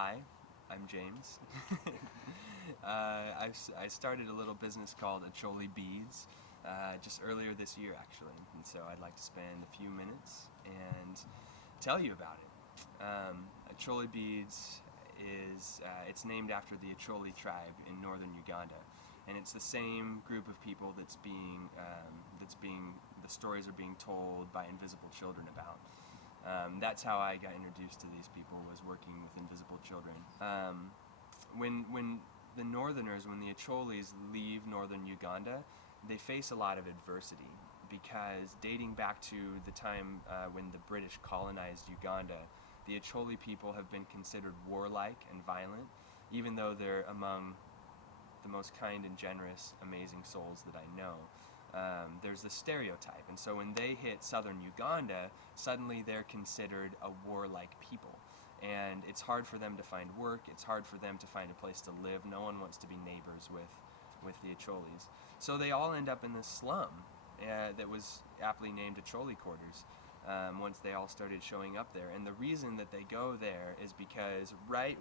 Hi, I'm James. I started a little business called Acholi Beads just earlier this year, actually, and so I'd like to spend a few minutes and tell you about it. Acholi Beads is it's named after the Acholi tribe in northern Uganda, and it's the same group of people the stories are being told by invisible children about. That's how I got introduced to these people, was working with invisible children. When the Northerners, when the Acholis leave northern Uganda, they face a lot of adversity because dating back to the time when the British colonized Uganda, the Acholi people have been considered warlike and violent, even though they're among the most kind and generous, amazing souls that I know. There's the stereotype, and so when they hit southern Uganda, suddenly they're considered a warlike people, and it's hard for them to find work, it's hard for them to find a place to live. No one wants to be neighbors with the Acholis. So they all end up in this slum that was aptly named Acholi Quarters once they all started showing up there. And the reason that they go there is because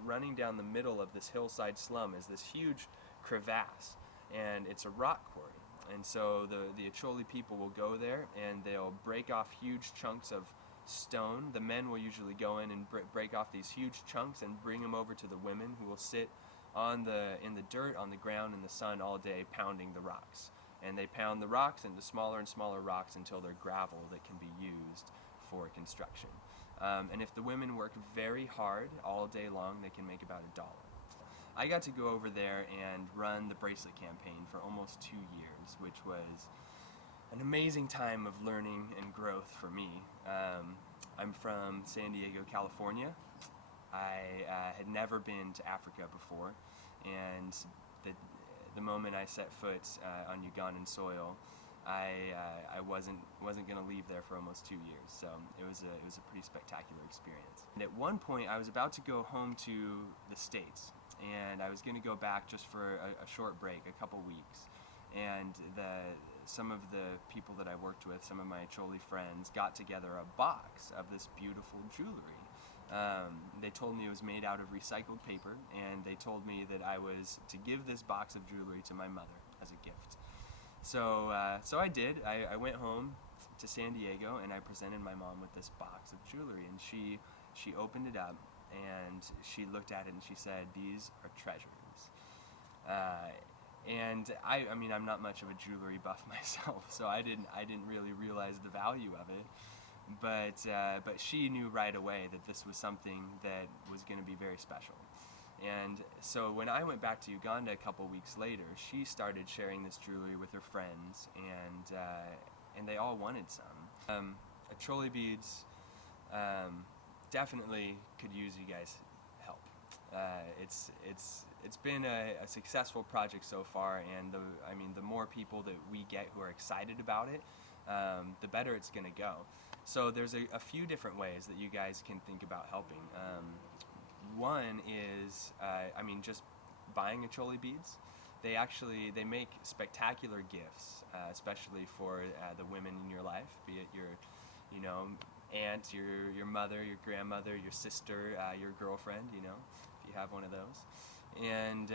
running down the middle of this hillside slum is this huge crevasse, and it's a rock quarry. And so the Acholi people will go there and they'll break off huge chunks of stone. The men will usually go in and break off these huge chunks and bring them over to the women, who will sit in the dirt, on the ground, in the sun all day, pounding the rocks. And they pound the rocks into smaller and smaller rocks until they're gravel that can be used for construction. And if the women work very hard all day long, they can make about $1. I got to go over there and run the bracelet campaign for almost 2 years, which was an amazing time of learning and growth for me. I'm from San Diego, California. I had never been to Africa before, and the moment I set foot on Ugandan soil, I wasn't going to leave there for almost 2 years. So it was a pretty spectacular experience. And at one point, I was about to go home to the States, and I was going to go back just for a short break, a couple weeks. And some of the people that I worked with, some of my Acholi friends, got together a box of this beautiful jewelry. They told me it was made out of recycled paper, and they told me that I was to give this box of jewelry to my mother as a gift. So I did. I went home to San Diego, and I presented my mom with this box of jewelry, and she opened it up, and she looked at it, and she said, "These are treasures." And I mean, I'm not much of a jewelry buff myself, so I didn't really realize the value of it. But she knew right away that this was something that was going to be very special. And so when I went back to Uganda a couple weeks later, she started sharing this jewelry with her friends, and they all wanted some. Acholi Beads definitely could use you guys' help. It's been a successful project so far, and the more people that we get who are excited about it, the better it's going to go. So there's a few different ways that you guys can think about helping. One is, just buying Acholi beads. They make spectacular gifts, especially for the women in your life, be it your, aunt, your mother, your grandmother, your sister, your girlfriend, if you have one of those. And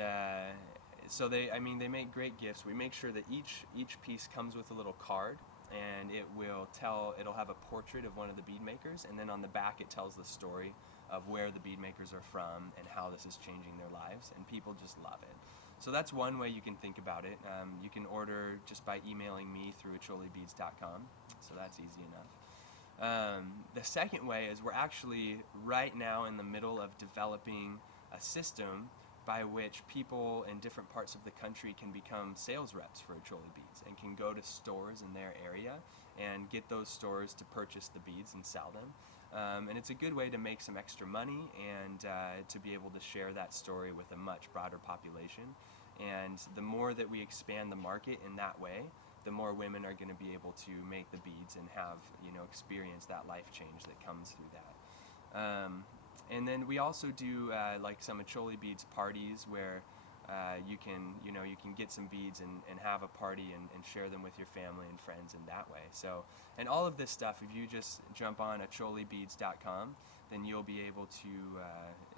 so they make great gifts. We make sure that each piece comes with a little card, and it'll have a portrait of one of the bead makers, and then on the back it tells the story of where the bead makers are from and how this is changing their lives, and people just love it. So that's one way you can think about it. You can order just by emailing me through acholibeads.com, so that's easy enough. The second way is we're actually right now in the middle of developing a system by which people in different parts of the country can become sales reps for Acholi beads and can go to stores in their area and get those stores to purchase the beads and sell them. And it's a good way to make some extra money and to be able to share that story with a much broader population. And the more that we expand the market in that way, the more women are going to be able to make the beads and have, experience that life change that comes through that. And then we also do like some Acholi beads parties where you can get some beads and have a party and share them with your family and friends in that way. So, and all of this stuff, if you just jump on acholibeads.com, then you'll be able to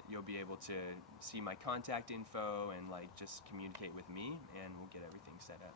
you'll be able to see my contact info and like just communicate with me, and we'll get everything set up.